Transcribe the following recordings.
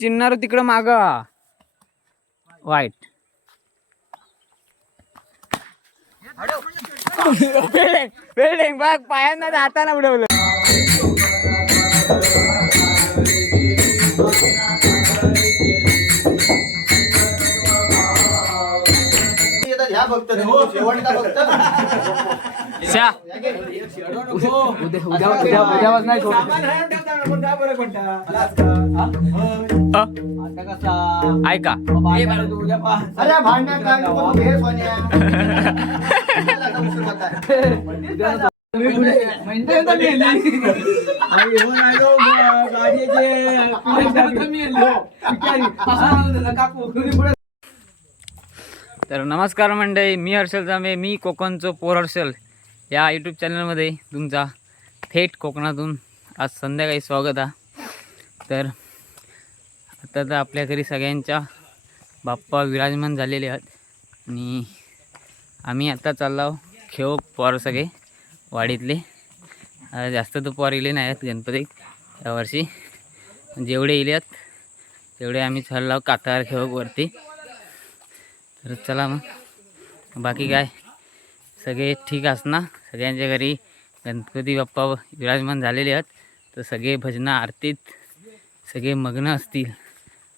चिन्नार तिकडं माग. वाईट. बिल्डिंग बिल्डिंग बघ पायांना हाताला उडवलं. ह्या फक्त शेवटचा फक्त शा उद्या उद्या उद्या नाही अ, ऐका. अरे भांडण काय? नको तू हे सोन्या? आता उशीर होत आहे. तर नमस्कार मंडळी मी हर्षल जामे मी कोकणचं पोर हर्षल. या यूट्यूब चॅनलमध्ये तुमचा थेट कोकणातून आज संध्याकाळी स्वागत आहे. तर आता तर आपल्या घरी सगळ्यांच्या बाप्पा विराजमान झालेले आहेत. आणि आम्ही आत्ता चाललो खेळ पोर सगळे वाडीतले. जास्त तर पोर इले नाही आहेत गणपती यावर्षी जेवढे इले आहेत तेवढे आम्ही चाललो कातार खेळवरती तर चला मग. बाकी काय? सगळे ठीक असणार सगळ्यांच्या घरी गणपती बाप्पा विराजमान झालेले आहेत. तर सगळे भजनं आरतीत सगळे मग्न असतील.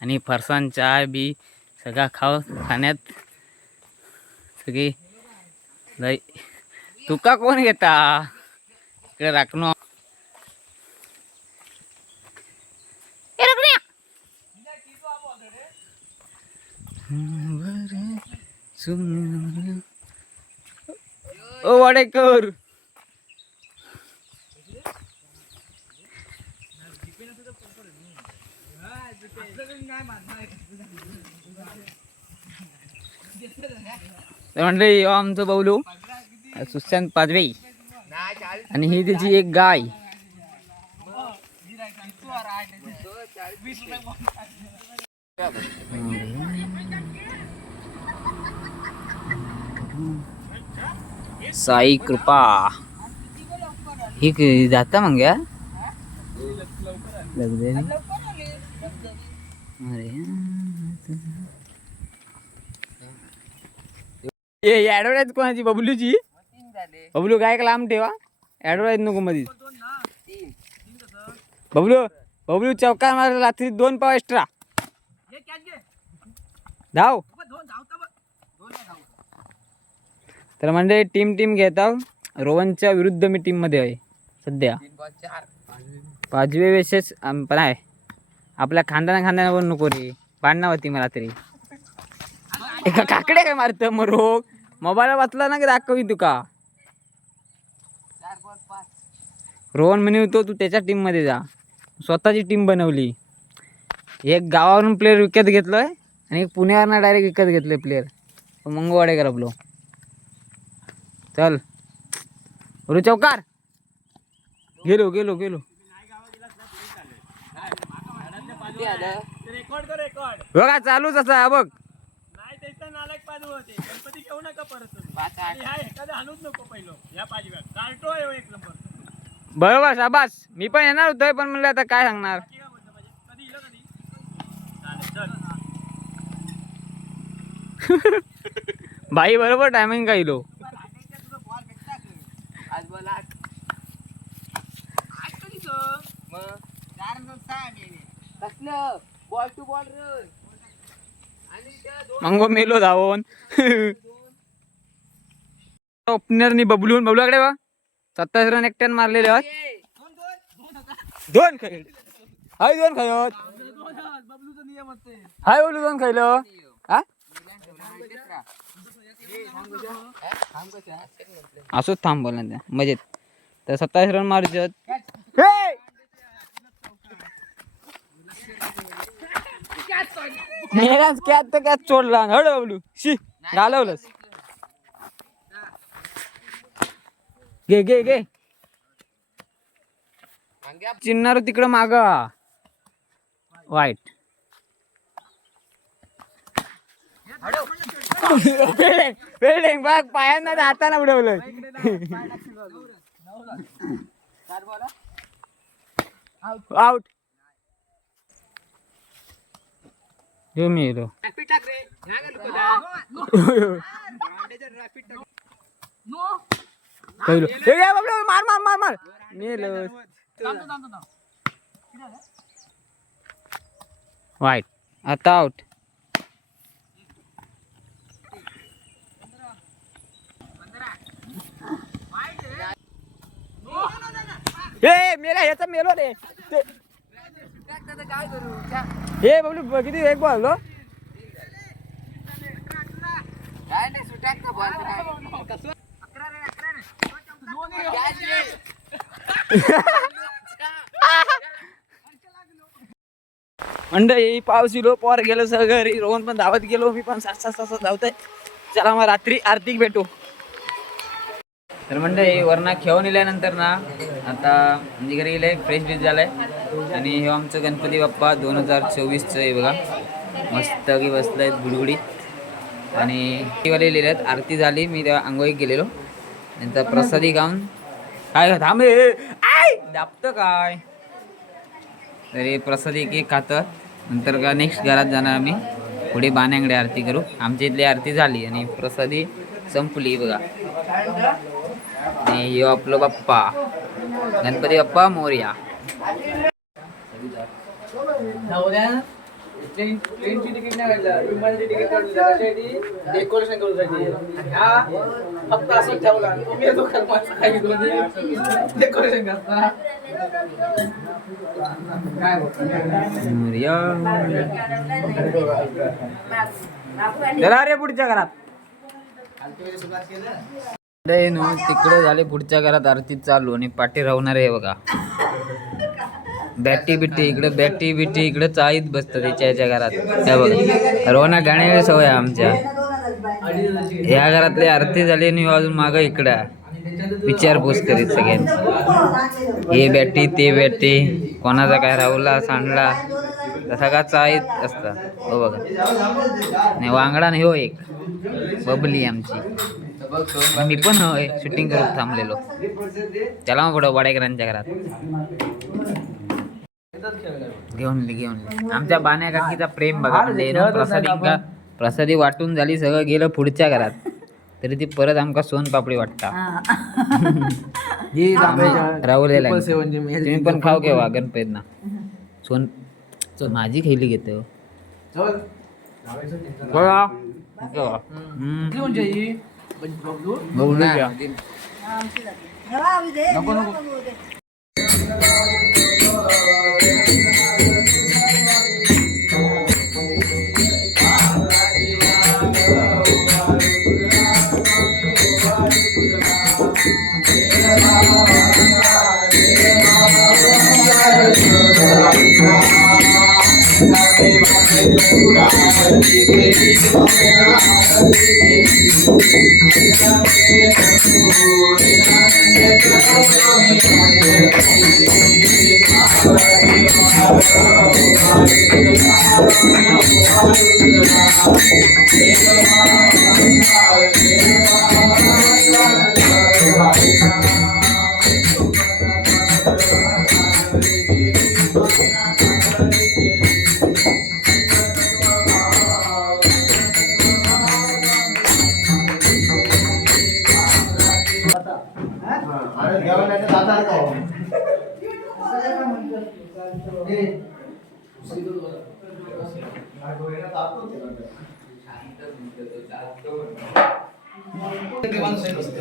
आणि फरसाण चाय बी सगळा खाव खाण्यात सगळे लय तुका कोण घेता? इकडे राखणं. सुन ओ वाडेकर तर म्हणले आमचं बाऊलू सुशांत पादवे. आणि ही त्याची एक गाय. साई कृपा. ही जाता मग या लक्झरी ये ॲडव्हर्टाईज कोणाची? बबलूची? बबलू काय लांब ठेवा. ॲडव्हर्टाईज नको मध्ये बबलू बबलू चौकार मारला रात्री दोन पाव एक्स्ट्रा धाव. तर म्हणजे टीम टीम घेता. रोहनच्या विरुद्ध मी टीममध्ये आहे सध्या. पाचवे वेशेस पण आहे. आपल्या खांद्याना खांद्याना पण नको रे. भांडणा होती मला तरी. एका काकडे काय मारत मग रोग मोबाईल वाचला ना की दाखवी तुका? रोहन म्हणे होतो तू त्याच्या टीममध्ये जा. स्वतःची टीम बनवली. एक गावावरून प्लेअर विकत घेतलोय आणि एक पुण्यावरनं डायरेक्ट विकत घेतले प्लेअर मंगवाडेकर आपलो. चल. अरे चौकार. गेलो गेलो गेलो. बघा चालूच असा बघ. बरोबर शाबास. मी पण येणार होतोय पण म्हणलं आता काय सांगणार? बाई बरोबर टायमिंग मंगो मेलो धावून ओपनरनी बबलून बबलूकडे बा सत्तावीस रन एकट्यान मारलेले आहेत. दोन खेळ. हाय दोन खेळत हाय बबलू दोन खेळलो हा? असंच थांब बोला त्या. मजेत. तर सत्तावीस रन मारूच मेराच कॅच तर कॅच चोडला हड बबलू शी घालवलंस. घे घे घे. चिन्नार तिकडं माग. वाईट. बिल्डिंग बघ पायांना ते हाताला उडवलं आउट यो मी येलो पहिलो ए, ए, बाबलो, मार मार मार मार मेलो वाईट आता आउट ए मेला याचा मेलो रे ते- ए बाबलू किती? एक बॉल लो. मंडळी पाऊस इलो पोर गेलो सगळं घरी रोहन पण धावत गेलो मी पण सात सात सात सात धावतोय. चला मग रात्री आर्थिक भेटू. तर मंडळी वरना खेळून इल्यानंतर ना आता म्हणजे घरी गेले फ्रेश बीज आहे आणि हे आमचं गणपती बाप्पा दोन हजार चोवीसचं आहे बघा. मस्त की बसलायत गुडगुडीत आणि वाले लिहिले आहेत आरती झाली मी तेव्हा आंघोळीत गेलेलो. त्यांचा प्रसादी खाऊन काय थांब आय दाबतं काय? तरी प्रसादी एक एक खातं. नंतर का नेक्स्ट घरात जाणार आम्ही. पुढे बाण्याकडे आरती करू. आमच्या इथली आरती झाली आणि प्रसादी संपली बघा. आणि ह्यो आपलं बाप्पा. गणपती बाप्पा मोर्या. ट्रेनची तिकीट नाही काढलं. विमानाची तिकीट काढलं डेकोरेशन करूसाठी हा फक्त असं ठेवला. तुम्ही येतो का? माणसं काही डेकोरेशन करता काय बोलतो मोर्या. चला रे पुढच्या घरात. नाही नो तिकडे झाले पुढच्या घरात आरती चालू आणि पाठी राहणार आहे बघा. बॅटी बिट्टी इकडे बॅटी बिट्टी इकडे चाळीत बसतं त्याच्या याच्या घरात. त्या बघा. रोना गाण्याची सवय आहे आमच्या. या घरातली आरती झाली आणि अजून मागं इकडं विचारपूस करीत सगळ्यांची हे बॅटी ते बॅटी. कोणाचा काय राहुला सांडला. तसा का चाळीत असतात. हो बघा. नाही वांगडा नाही हो एक. बबली आमची. मी पण शूटिंग करत थांबलेलो. त्याला मग पुढं वाडेकरांच्या घरात. घेऊन ले घेऊन. आमच्या बाण्या काकीचा प्रेम बघा म्हणजे प्रसादी का प्रसादी वाटून झाली सगळं गेलं पुढच्या घरात. तरी ती परत आमका सोन पापडी वाटता. राहुल तुम्ही पण खाऊ केव्हा गणपतीत ना? सोन माझी खेळली घेते हो. बघा. बघू द्या. नको नको.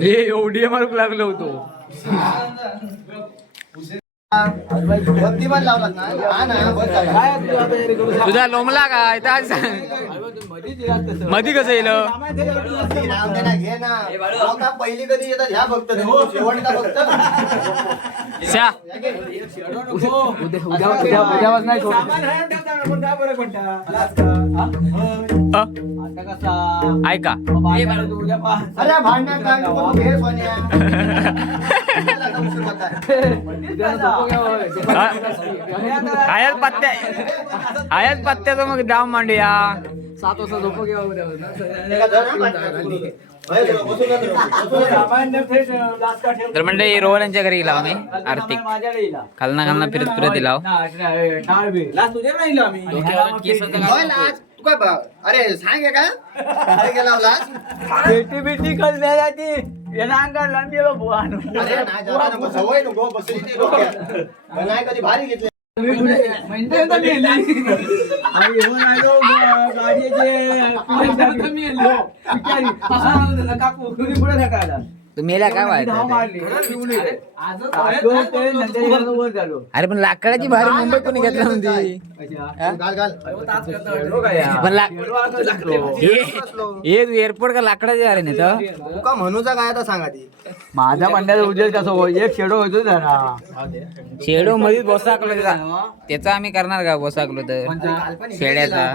हे एवढी मार्क लागलो होतो. हा. तुझा लोमला काय सांग मधी कसं येईल? बत्ती नाव दे ना, घे ना अहो, का पहिली कधी येतात ह्या फक्त शेवटचा फक्त शा अ, ऐका. अरे भांडण काय? नको तू घे सोन्या. आता उशीर होत आहे. आयात पत्त्या आयात पत्त्याचं मग दाम मांडूया. एका जण पाठीमागे. होय, बसून जा तुम्ही, बसून जा. तर म्हणजे रोहन यांच्या घरी गेला आम्ही आर्थिक खालना खालना फिरत फिरत दिला बा- अरे सांग का काय गेला होता पेटी बिटी कल नाही जाती याला अंगाला लांबी आहे बुवा. अरे नाही जाता सवय नको बसली नाही डोक्यात. मग नाही कधी भारी घेतले म्हणजे हो गाडीचे. असं म्हणत होता, काकू तुम्ही पुढे ढकला. तू मेला काय मी धाव माहिती मारली. आजो ते नंतर इकडं वर झालो. अरे पण लाकडाची भारी मुंबई कोणी घेतला म्हणते पण हे एअरपोर्ट का लाकडाचे अरे नाही तर? तुका म्हणूचा काय आता सांगा ती? माझ्या मंड्याचा उजेड कसं हो एक शेडो होतो जरा. शेडो मध्येच बसाकलो त्याचा. त्याचा आम्ही करणार का बसाकलो तर? शेड्याचा.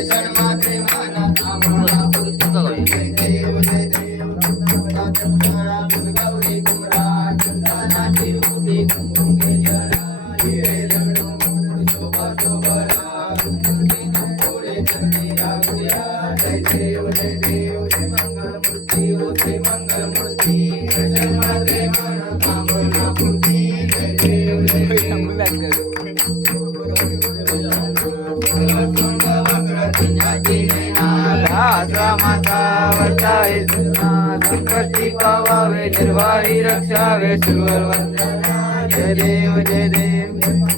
रक्षावे जय देव जय देव.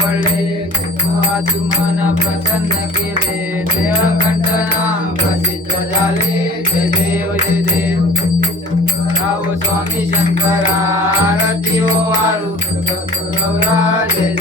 पडले मन प्रसन्न केले देव कंठनाम प्रसिद्ध झाले आरती ओ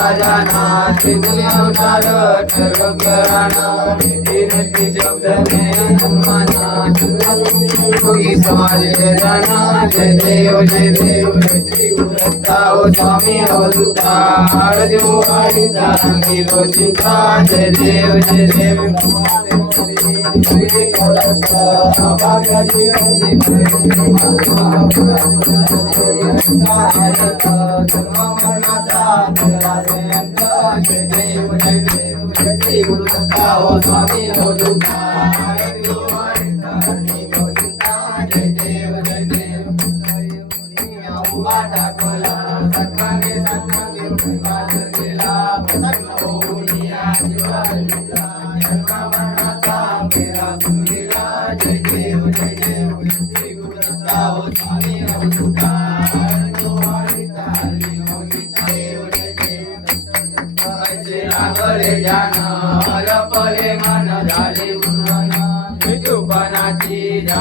જાના ચિંતને અવતાર કર્મકરાણા નિરતિ શબ્દને હનુમાના ચંદ્રમુખી યોગી સમાજ જાના જય દેવ જય દેવ ઉદત્તાઓ સ્વામી અવધૂતા અર્જુ અણિતા નિરો ચિંતા જય દેવ જય દેવ जय देव लागले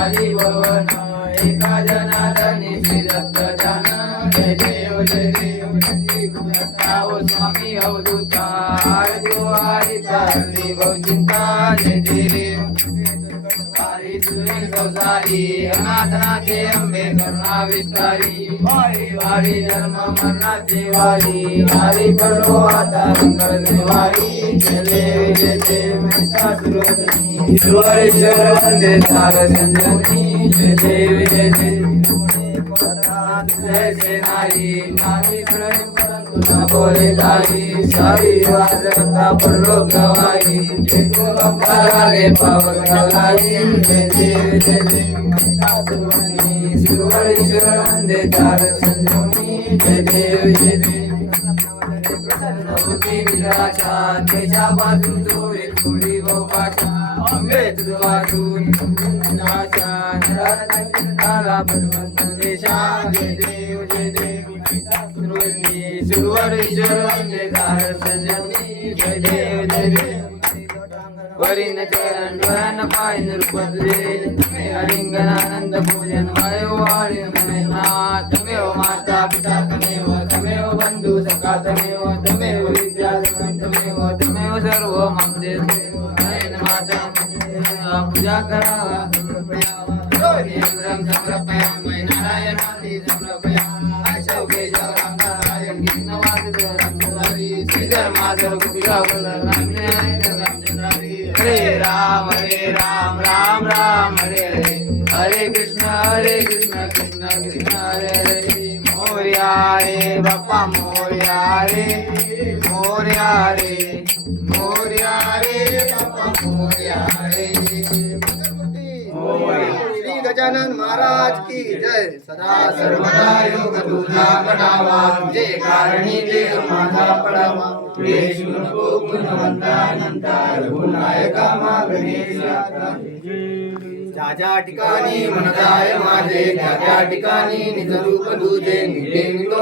विठुपणाची झाली सौसारी अनाथनाचे अंबे करणा विस्तारी. वारी वारी जन्म मरणाचे वारी. वारी पडलो आता रंगळ देवारी. चले देव जय देव महिषासुरमर्दिनी, ईश्वरेश्वर तार संजनी जय देव जय देव जय सेनारी नामी परंतु न बोले काही सारी वाज करता पडलो गवाई कराले पावन गवाई जय देव जय देव सुरवरेश्वर वंदे तार संजीवनी जय देव जय देव प्रसन्नभूती निराशा त्याच्या बाजून थोडी थोडी बहुभाषा अंबे तुझ वाचून नाशा नराला भगवंत देशा जय देव जय देव सुरवरी सुरवरेश्वर वंदे तार संजीवनी जय देव जय देव वरीन चरण पाय पूजन वायो वाळी तमेव माता पिता तमेव तमेव बंधू सखा तमेव तमेव विद्या तमेव तमेव सर्व माता पूजा करा समर्पयामि समर्पया. हरे हरे कृष्ण हरे कृष्ण कृष्ण कृष्ण हरे हरे। मोर्या रे बाप्पा मोर्या रे मोर्या रे मोर्या रे बाप्पा मोर्या रे। श्री गजानन महाराज की जय। सदा सर्वदा योग तुझा बनावा जे कारणी देव माझा पडावा देश नको गुणवंता अनंता रघुनायका मागणेशा ज्या ज्या ठिकाणी मनदाय माझे त्या त्या ठिकाणी निज रूप तुझे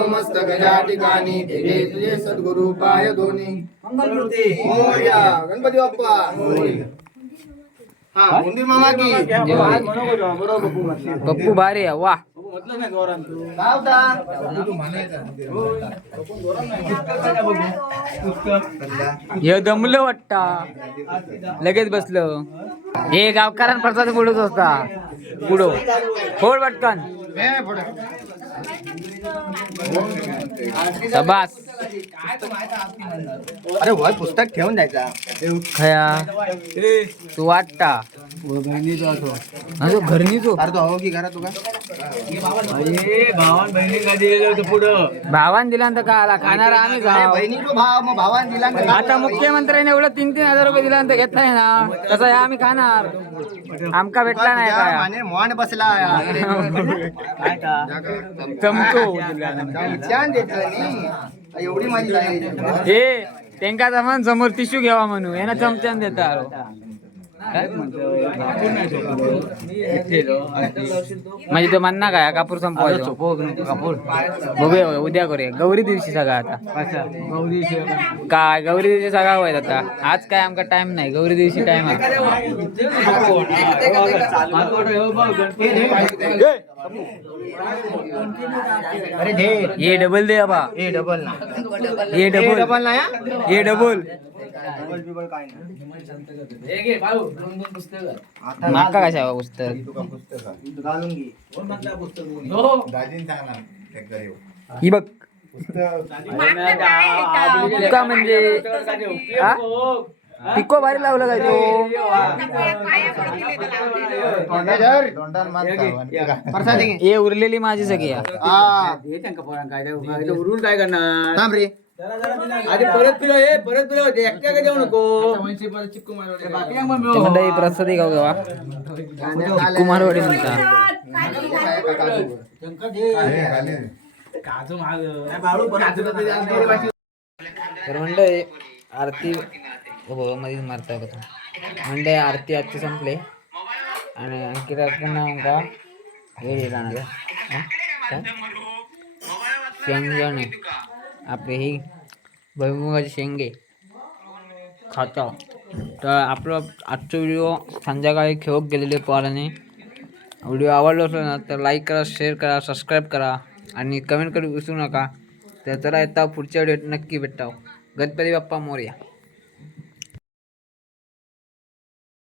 मस्तक ज्या ठिकाणी ते तुझे सद्गुरु पाय दोन्ही मंगलमूर्ती मोर्या गणपती बाप्पा। हा मंदिर मामा की। पप्पू भारी आहे वा। हे दमलं वाटता. लगेच बसलं. हे गावकारां प्रसाद पुढच असता. पुढो फोड पटकन. सबास अरे वय पुस्तक ठेवून जायचा खया तू वाटता. अजून घरनी तू अरे तो हो की घरा तुका भावान दिल्यानंतर का आला? खाणार आम्ही खाऊ बहिणीचो भाव मग भावान दिला ना आता मुख्यमंत्र्याने एवढं तीन तीन हजार रुपये दिल्यानंतर घेतलाय ना. तसं हे आम्ही खाणार. आमका भेटला नाही तुझ्या काय माने बसला चमचो. छान नी. एवढी माझी हे त्यांका जमान समोर टिश्यू घ्यावा म्हणू यांना चमच्यान देता. म्हणजे तो म्हणणं काय कापूर संपवायचो कापूर बघूया उद्या करूया. गौरी दिवशी सगळा आता. काय गौरी दिवशी सगळा व्हायचा आता. आज काय आमका टाइम नाही. गौरी दिवशी टाइम अरे दे. ये डबल दे बा ए डबल ना. ये डबल डबल ना या? ये डबल डबल बिबल काय नाही. घे भाऊ दोन दोन पुस्तक. आता माका कशा पुस्तक? तुका पुस्तक? घालून घे. हो. ही बघ. तुका म्हणजे हा? पिको भारी लावलं काय तो? हे उरलेली माझी सगळी. हा. उरून काय करणार थांब रे. आधी परत पिलो हे परत पिलो एकट्या का जाऊ नको? मारवाडी मंडळी प्रसादी गाव गावा कुमारवाडी म्हणता. तर आरती हो मध्येच मारताय बघा म्हणजे आरती आजची संपले. आणि आणखी पुन्हा आमका हे दिला ना हा? आपले ही भुईमुगाचे शेंगे. खाता. तर आपलं आजचा व्हिडिओ संध्याकाळी खेळत गेलेले पोराने. व्हिडिओ आवडला असेल ना तर लाईक करा शेअर करा सबस्क्राईब करा. आणि कमेंट करू विसरू नका. तर चला येता पुढच्या व्हिडिओ नक्की भेटाव. गणपती बाप्पा मोरया.